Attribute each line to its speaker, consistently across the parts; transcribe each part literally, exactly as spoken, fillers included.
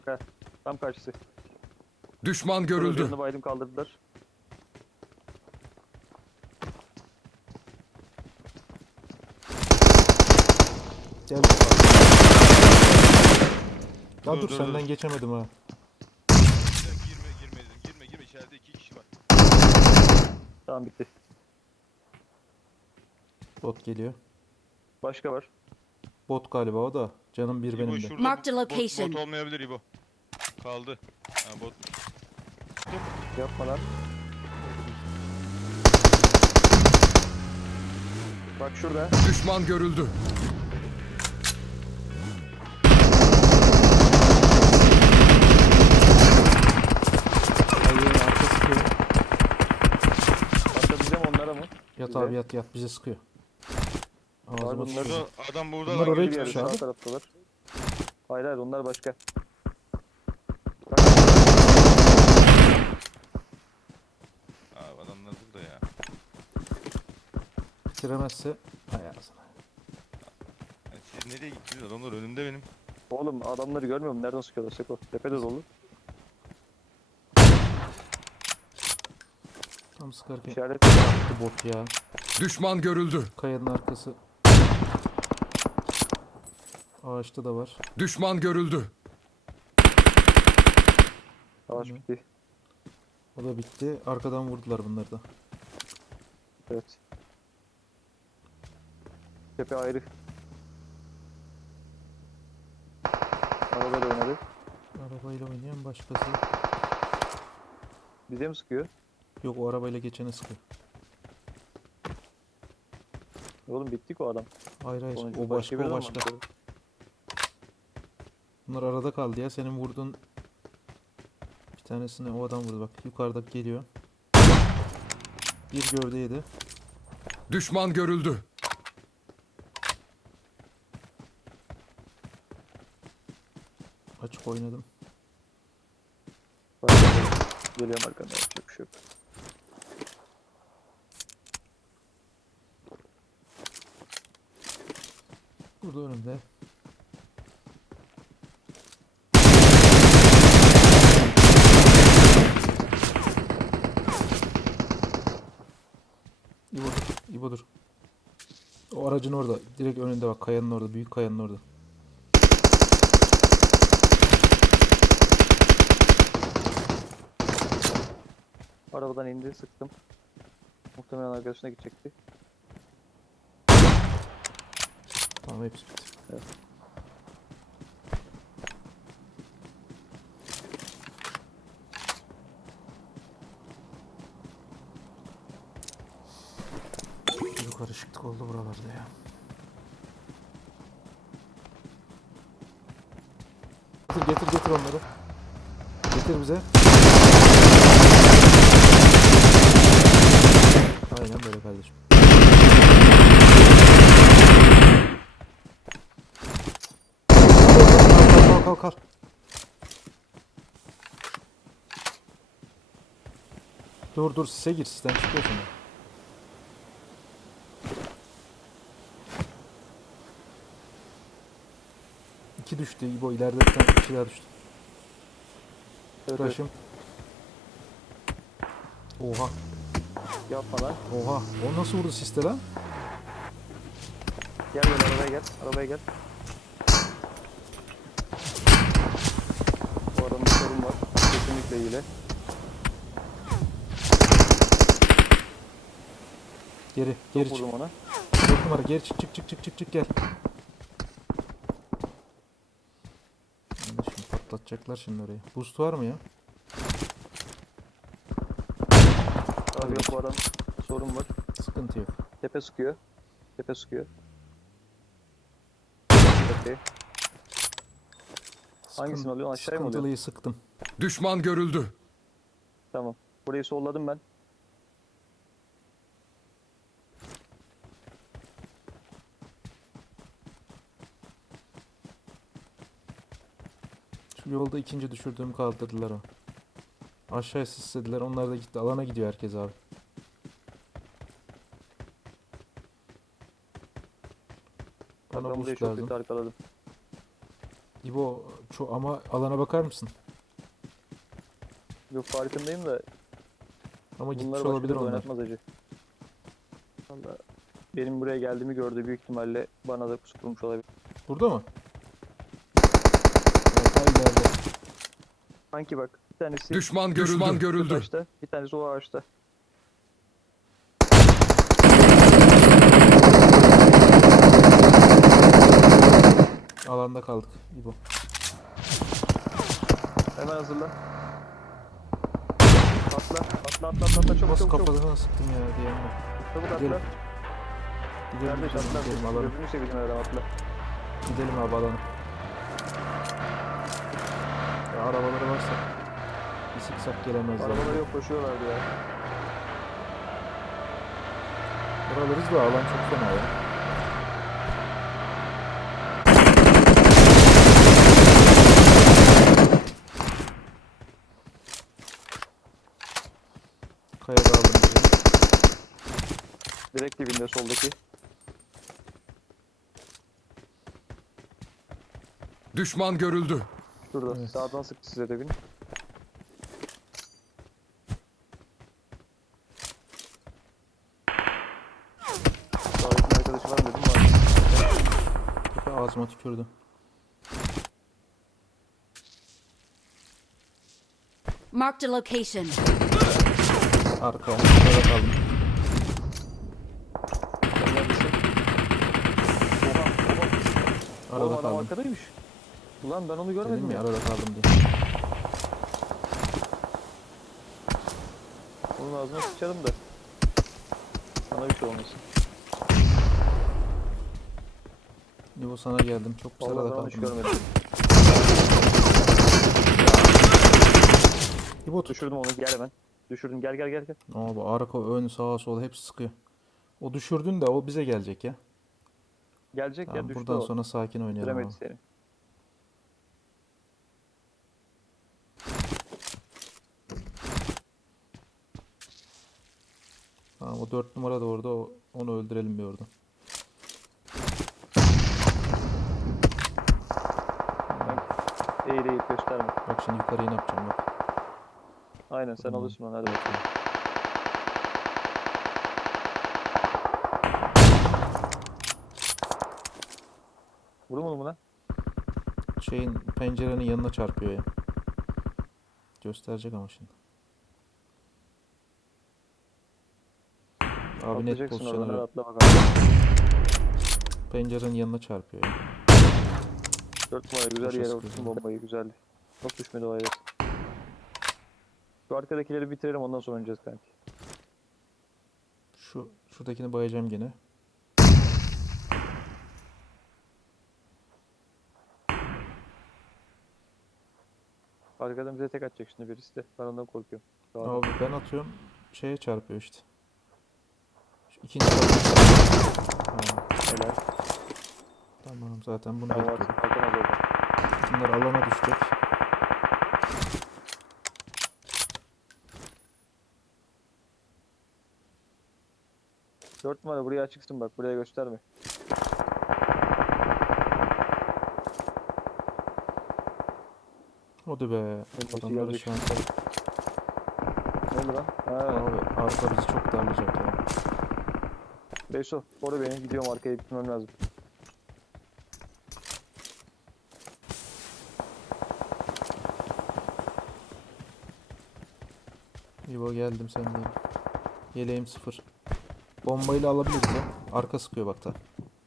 Speaker 1: Heh, tam karşısı.
Speaker 2: Düşman görüldü.
Speaker 1: Yanını baydım kaldırdılar.
Speaker 3: Gel. Ya
Speaker 4: Dur,
Speaker 3: dur,
Speaker 4: dur,
Speaker 3: senden
Speaker 4: dur.
Speaker 3: geçemedim ha.
Speaker 4: Ya girme girme dedim. Girme girme içeride iki kişi var.
Speaker 1: Tamam bitti.
Speaker 3: Bot geliyor.
Speaker 1: Başka var.
Speaker 3: Bot galiba o da. Canım bir
Speaker 4: İbo
Speaker 3: benim de.
Speaker 4: şurada
Speaker 5: Marked a
Speaker 4: bot,
Speaker 5: location.
Speaker 4: bot olmayabilir İbo. Kaldı. Ha bot.
Speaker 1: Yapma lan. Bak şurada.
Speaker 2: Düşman görüldü.
Speaker 3: Hayır, arka sıkıyor.
Speaker 1: Atabileceğim onlara mı?
Speaker 3: Yat
Speaker 1: Bize.
Speaker 3: abi yat yat, bize sıkıyor. Ağzıma
Speaker 1: Pardon,
Speaker 3: sıçıyor.
Speaker 1: bunlar-
Speaker 4: Burada adam burada
Speaker 3: Bunlar
Speaker 4: lan.
Speaker 3: oraya
Speaker 1: Bir yerde
Speaker 3: gitmiş
Speaker 1: sağ
Speaker 3: abi.
Speaker 1: taraftalar. Hayır hayır onlar başka. Bak,
Speaker 4: Abi adamlar burada ya.
Speaker 3: Bitiremezse hay ağzına.
Speaker 4: Ya siz nereye gittiniz? Adamlar önümde benim.
Speaker 1: oğlum adamları görmüyor musun? Nereden sıkıyorlar Seko? Tepede dolu.
Speaker 3: Tam sıkarken
Speaker 1: İşaret.
Speaker 3: attı bot ya.
Speaker 2: Düşman görüldü.
Speaker 3: Kayanın arkası. Ağaçta da var.
Speaker 2: Düşman görüldü.
Speaker 1: Savaş
Speaker 3: Hı.
Speaker 1: bitti.
Speaker 3: O da bitti. Arkadan vurdular bunları da.
Speaker 1: Evet. Tepe ayrı. Arabayla oynadı.
Speaker 3: Arabayla oynayan başkası.
Speaker 1: Bize mi sıkıyor?
Speaker 3: Yok, o arabayla geçene sıkıyor.
Speaker 1: Oğlum bittik o adam.
Speaker 3: Hayır hayır,
Speaker 1: Sonucu
Speaker 3: o başka
Speaker 1: birine
Speaker 3: o
Speaker 1: mi
Speaker 3: başka.
Speaker 1: attı?
Speaker 3: Bunlar arada kaldı ya. Senin vurdun. Bir tanesini o adam vurdu bak. Yukarıda geliyor. Bir gövde yedi.
Speaker 2: Düşman görüldü.
Speaker 3: Açık oynadım.
Speaker 1: Bak, geliyorum arkandan yapacak bir şey yok.
Speaker 3: Burada önümde. İbo dur. İbo dur. O aracın orada. Direkt önünde bak. Kayanın orada. Büyük kayanın orada.
Speaker 1: Arabadan indi sıktım. Muhtemelen arkadaşına gidecekti.
Speaker 3: Tamam, hepsi bitti.
Speaker 1: Evet.
Speaker 3: Bir karışıklık oldu buralarda ya. Getir getir getir onları. Getir bize. Aynen böyle kardeşim. Kalk kalk kalk kalk. Dur dur, sise gir, sisten çıkıyorsun. ya. İki düştü İbo, ileride bir tane bir şey daha düştü.
Speaker 1: Evet, evet.
Speaker 3: Tıraşım. Oha
Speaker 1: Yapma lan.
Speaker 3: oha, o nasıl vurdu siste lan?
Speaker 1: Gel gel arabaya gel. Arabaya gel. Bu adamın sorun var. Kesinlikle hile.
Speaker 3: Geri geri
Speaker 1: Çok
Speaker 3: çık.
Speaker 1: vurdum ona.
Speaker 3: Dört numara geri çık çık çık çık çık çık gel. Şimdi patlatacaklar şimdi orayı. Boost var mı ya?
Speaker 1: Abi yok bu adam sorun var.
Speaker 3: Sıkıntı yok.
Speaker 1: Tepe sıkıyor. Tepe sıkıyor. Tepe. Hangisini alıyorsun? Aşağıya mı alıyorsun?
Speaker 3: Sıkıntılıyı sıktım.
Speaker 2: Düşman görüldü.
Speaker 1: Tamam. Burayı solladım ben.
Speaker 3: Şu yolda ikinci düşürdüğümü kaldırdılar o. Aşağıya sislediler. Onlar da gitti. Alana gidiyor herkes abi. Bana
Speaker 1: Ben burayı
Speaker 3: boost
Speaker 1: çok
Speaker 3: lazım.
Speaker 1: kötü arkaladım.
Speaker 3: İbo ço ama alana bakar mısın?
Speaker 1: Yok farkındayım da
Speaker 3: Ama gitmiş
Speaker 1: bunları
Speaker 3: olabilir
Speaker 1: başka
Speaker 3: onlar.
Speaker 1: oynatmaz acı. Valla benim buraya geldiğimi gördü, büyük ihtimalle bana da pusu kurmuş olabilir.
Speaker 3: Burada mı? Evet, ha ileride.
Speaker 1: Sanki bak bir tanesi
Speaker 2: Düşman
Speaker 1: şu
Speaker 2: Düşman görüldü.
Speaker 1: taşta, bir tanesi o ağaçta.
Speaker 3: Alanda kaldık İbo.
Speaker 1: Hemen hazırlan. Atla, atla, atla, atla, atla, çabuk,
Speaker 3: Nasıl
Speaker 1: çabuk, çabuk,
Speaker 3: kafasına sıktım ya diyenler.
Speaker 1: çabuk
Speaker 3: Gidelim.
Speaker 1: atla.
Speaker 3: Gidelim,
Speaker 1: Kardeş
Speaker 3: gidelim,
Speaker 1: atla,
Speaker 3: gidelim alana.
Speaker 1: gözünü seveyim adam atla.
Speaker 3: Gidelim abi alana. Ya arabaları varsa bir sıksak gelemezler.
Speaker 1: Arabalar yok, koşuyorlardı ya.
Speaker 3: Buralarız da alan çok fena ya. Kayada aldım bizi.
Speaker 1: Direkt dibinde soldaki.
Speaker 2: Düşman görüldü.
Speaker 1: Şurada,
Speaker 3: Evet.
Speaker 1: sağdan sıktı size de bin. Sağdaki arkadaşı var mı dedim, var.
Speaker 3: Tepe ağzıma tükürdü.
Speaker 5: Marked a location.
Speaker 3: Arka. Kayada kaldım.
Speaker 1: Sen neredesin? Oha, oha.
Speaker 3: Arada
Speaker 1: Oğlum adam
Speaker 3: kaldım.
Speaker 1: arkadaymış. Ulan ben onu
Speaker 3: Dedim
Speaker 1: görmedim
Speaker 3: ya
Speaker 1: ya.
Speaker 3: arada kaldım diye.
Speaker 1: Onun ağzına sıçarım da. Sana bir şey olmasın.
Speaker 3: İbo sana geldim. Çok pis
Speaker 1: Vallahi
Speaker 3: arada
Speaker 1: ben onu hiç
Speaker 3: kaldım.
Speaker 1: görmedim.
Speaker 3: İbo tut.
Speaker 1: Düşürdüm onu, gel hemen. Düşürdüm, gel gel gel gel.
Speaker 3: Abi arka, ön, sağa, sola hepsi sıkıyor. O düşürdün de o bize gelecek ya.
Speaker 1: Gelecek
Speaker 3: Tamam,
Speaker 1: ya, düştü
Speaker 3: buradan
Speaker 1: o.
Speaker 3: sonra sakin oynayalım
Speaker 1: Bitiremedi
Speaker 3: abi.
Speaker 1: seni.
Speaker 3: Tamam, o dört numara da orada. o- Onu öldürelim bir orada.
Speaker 1: Eğil eğil, gösterme.
Speaker 3: Bak şimdi yukarıyı ne yapacağım bak.
Speaker 1: Aynen, sen
Speaker 3: Tamam.
Speaker 1: alırsın onu, hadi bakalım. Vurulmadı mı lan?
Speaker 3: Şeyin pencerenin yanına çarpıyor ya. Gösterecek ama şimdi. Abi net
Speaker 1: Atlayacaksın
Speaker 3: pozisyon
Speaker 1: oradan, hadi
Speaker 3: arıyor.
Speaker 1: atla bakalım.
Speaker 3: Pencerenin yanına çarpıyor ya.
Speaker 1: Dört numara güzel
Speaker 3: Boşa
Speaker 1: yere
Speaker 3: sıkıyorsun.
Speaker 1: vursun bombayı, güzeldi. Çok düşmedi o hayret. Şu arkadakileri bitirelim, ondan sonra oynayacağız kanki.
Speaker 3: Şu şuradakini bayacağım gene.
Speaker 1: Arkadan bize tek atacak şimdi birisi de. Ben ondan korkuyorum. Sağdan.
Speaker 3: Abi ben atıyorum. Şeye çarpıyor işte. Şu ikinci Ha,
Speaker 1: Helal.
Speaker 3: tamam zaten bunu
Speaker 1: Tamam,
Speaker 3: bekliyordum.
Speaker 1: artık kalkamaz oradan.
Speaker 3: Bunlar alana düşecek.
Speaker 1: Dört numara buraya açıksın bak, buraya gösterme.
Speaker 3: Hadi be.
Speaker 1: Nasıl
Speaker 3: Adamları
Speaker 1: gelecek
Speaker 3: şu an.
Speaker 1: şimdi? Ne oldu lan? Ha,
Speaker 3: Abi arka bizi çok darlayacak ya.
Speaker 1: Beso, koru beni. Gidiyorum, arkaya gitmem lazım.
Speaker 3: İbo geldim sendeyim. Yeleğim sıfır. Bombayla alabiliriz ya. Arka sıkıyor bak da.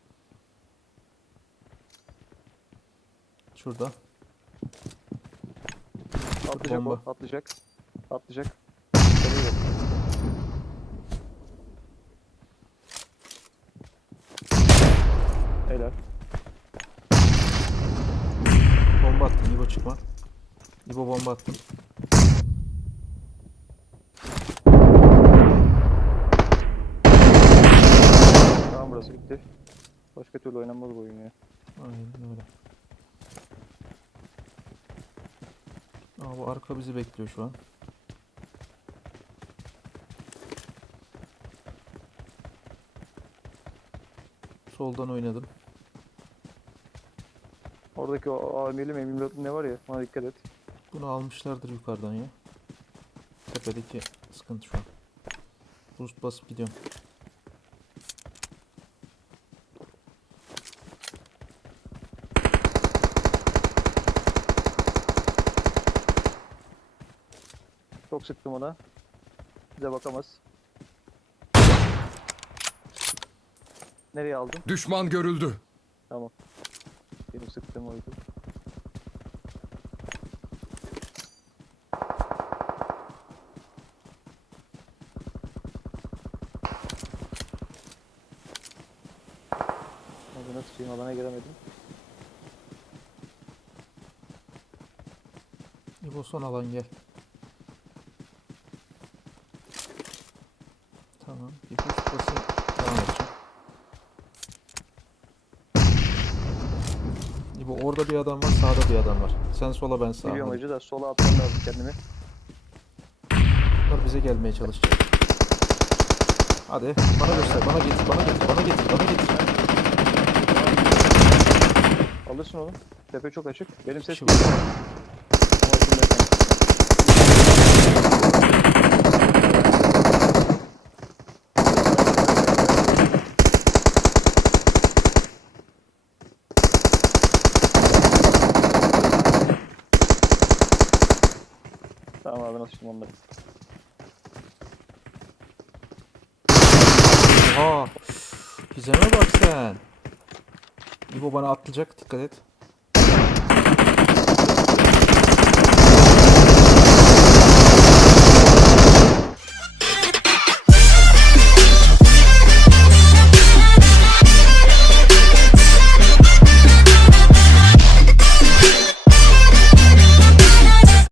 Speaker 3: Şurada.
Speaker 1: Atlayacak
Speaker 3: Bomba.
Speaker 1: o, atlayacak. Atlayacak. Geliyor. Helal.
Speaker 3: Bomba attım. İbo çıkma. İbo bomba attım.
Speaker 1: Tamam, burası bitti. Başka türlü oynanmaz bu oyun ya.
Speaker 3: Aynen öyle. Aa, bu arka bizi bekliyor şu an. Soldan oynadım.
Speaker 1: Oradaki o A M L'li mi M yirmi ne var ya, ona dikkat et.
Speaker 3: Bunu almışlardır yukarıdan ya. Tepedeki sıkıntı şu an. Boost basıp gidiyorum.
Speaker 1: Çok sıktım ona. Bize bakamaz. Nereye aldın?
Speaker 2: Düşman görüldü.
Speaker 1: Tamam. Benim sıktığım oydu. Abi nasıl şeyim, alana giremedim.
Speaker 3: İbo son alan gel. Tamam. Bir boost basayım. Devam edeceğim. İbo orada bir adam var, sağda bir adam var. Sen sola, ben sağa.
Speaker 1: Biliyorum
Speaker 3: Hadi.
Speaker 1: acı da sola atmam lazım kendimi.
Speaker 3: Bunlar bize gelmeye çalışacak. Hadi bana göster, bana getir, bana getir, bana getir, bana getir.
Speaker 1: Alırsın onu. Tepe çok açık. Benim ses
Speaker 3: Şu-
Speaker 1: geliyor. Ama şimdi efendim. Tamam abi, nasıl onları.
Speaker 3: Oha! Gizeme bak sen. İbo bana atlayacak, dikkat et.